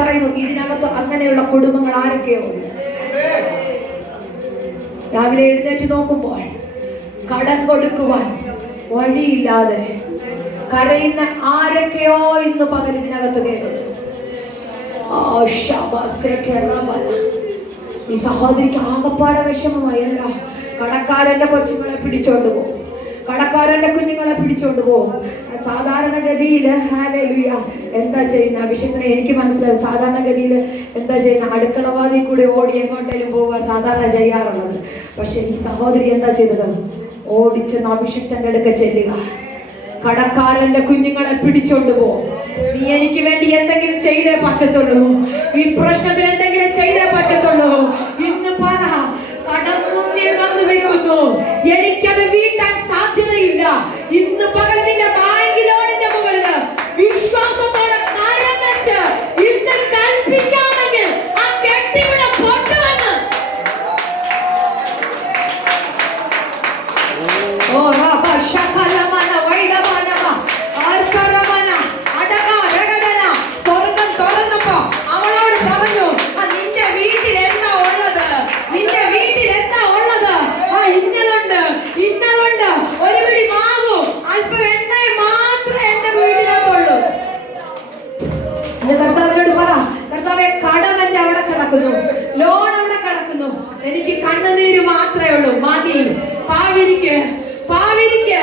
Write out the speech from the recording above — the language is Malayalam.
പറയുന്നു, ഇതിനകത്ത് അങ്ങനെയുള്ള കുടുംബങ്ങൾ ആരൊക്കെയോ ഉണ്ട്. രാവിലെ എഴുന്നേറ്റ് നോക്കുമ്പോൾ കടം കൊടുക്കുവാൻ വഴിയില്ലാതെ കരയുന്ന ആരൊക്കെയോ ഇന്ന് പകൽ ഇതിനകത്ത് കേൾക്കുന്നു. ഈ സഹോദരിക്ക് ആകപ്പാടെ വിഷമമായല്ല. കടക്കാരന്റെ കൊച്ചുങ്ങളെ പിടിച്ചോണ്ട് പോകും, കടക്കാരന്റെ കുഞ്ഞുങ്ങളെ പിടിച്ചോണ്ട് പോകും. സാധാരണഗതിയിൽ ഹല്ലേലൂയ എന്താ ചെയ്യുന്ന അഭിഷേകത്തിനെ എനിക്ക് മനസ്സിലായി. സാധാരണഗതിയിൽ എന്താ ചെയ്യുന്ന, അടുക്കളവാതിൽ കൂടെ ഓടി എങ്ങോട്ടേലും പോവുക സാധാരണ ചെയ്യാറുള്ളത്. പക്ഷെ ഈ സഹോദരി എന്താ ചെയ്തത്? ഓടിച്ചെന്ന് അഭിഷേകത്തിന്റെ അടുക്ക ചെല്ലുക, കടക്കാരന്റെ കുഞ്ഞുങ്ങളെ പിടിച്ചോണ്ട് പോകും. നീ എനിക്ക് വേണ്ടി എന്തെങ്കിലും ചെയ്തേ പറ്റത്തുള്ളൂ, ഈ പ്രശ്നത്തിന് എന്തെങ്കിലും ചെയ്തേ പറ്റത്തുള്ളൂ. ഇന്ന് പറ, കടം മുന്നിൽ വന്നു വെക്കുന്നു, എനിക്കത് വീട്ടാൻ സാധ്യതയില്ല. ഇന്ന് പകൽ നിന്റെ ബാങ്ക് ലോണിന്റെ മുകളില് വിശ്വാസത്തോടെ കരം വെച്ച് ഇന്ന് കൽപ്പിക്കാമെങ്കിൽ ആ കെട്ടിവിടെ പൊട്ടുവെന്ന്. ഓ റബ ശകലമന വൈഡമനമ ആർക്കരമന അടകാരകദന. സ്വർഗ്ഗം തുറന്നപ്പോ അവളോട് പറഞ്ഞു, നിന്റെ വീട്ടിൽ എന്താ ഉള്ളത്, നിന്റെ വീട്ടിൽ എന്താ ഉള്ളത്? ഇന്നതുണ്ട്, ഇന്നതുണ്ട്, ഒരു പിടി മാവും അല്പം എണ്ണയും മാത്രമേ എന്റെ വീട്ടിനകത്തുള്ളൂ. കർത്താവിനോട് പറ, കർത്താവെ കടം എന്റെ അവിടെ കിടക്കുന്നു, ലോൺ അവിടെ കിടക്കുന്നു, എനിക്ക് കണ്ണുനീര് മാത്രമേ ഉള്ളൂ, മതി. പാവിരിക്ക്, പാവിരിക്ക്.